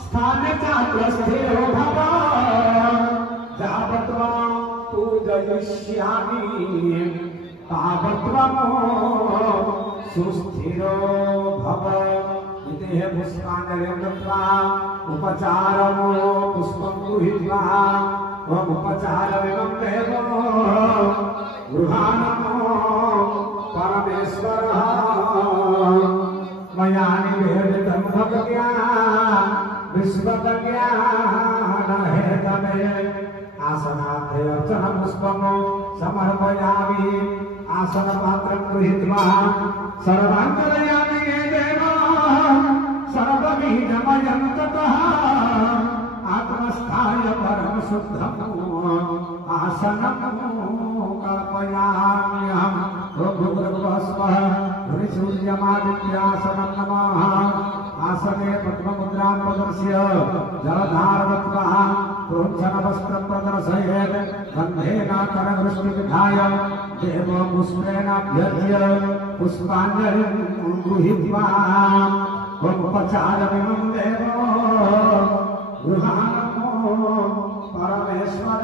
स्थानकाग्रस्थो भव यावत् त्वां पूजयिष्यामि तावत् सुस्थिरो भव। इति पुष्पाञ्जलिं दत्त्वा उपचारं पुष्पं गृहीत्वा उपचारमिमं देवं गृहाणं परमेश्वरः मया निवेदितं भक्त्या विश्वज्ञानहेतवे आसनार्थे अर्चनपुष्पं समर्पयामि। आसनपात्रं गृहीत्वा सर्वाञ्जलयामि हे देव सर्वबीजमयं ततः आत्मस्थाय परमशुद्धम् आसनं कल्पयाम्यहम्। भूर्भुवस्वः सूर्यमादित्यासनं नमः। आसने पद्ममुद्रां प्रदर्श्य जलधारवत्वा प्रोक्षणवस्त्रं प्रदर्शयेत् गन्धेन करवृष्टिविधाय देवपुष्पेणाभ्यर्च्य पुष्पाञ्जलिं गृहीत्वा उपचारमिमं देवो गृहाणं परमेश्वर।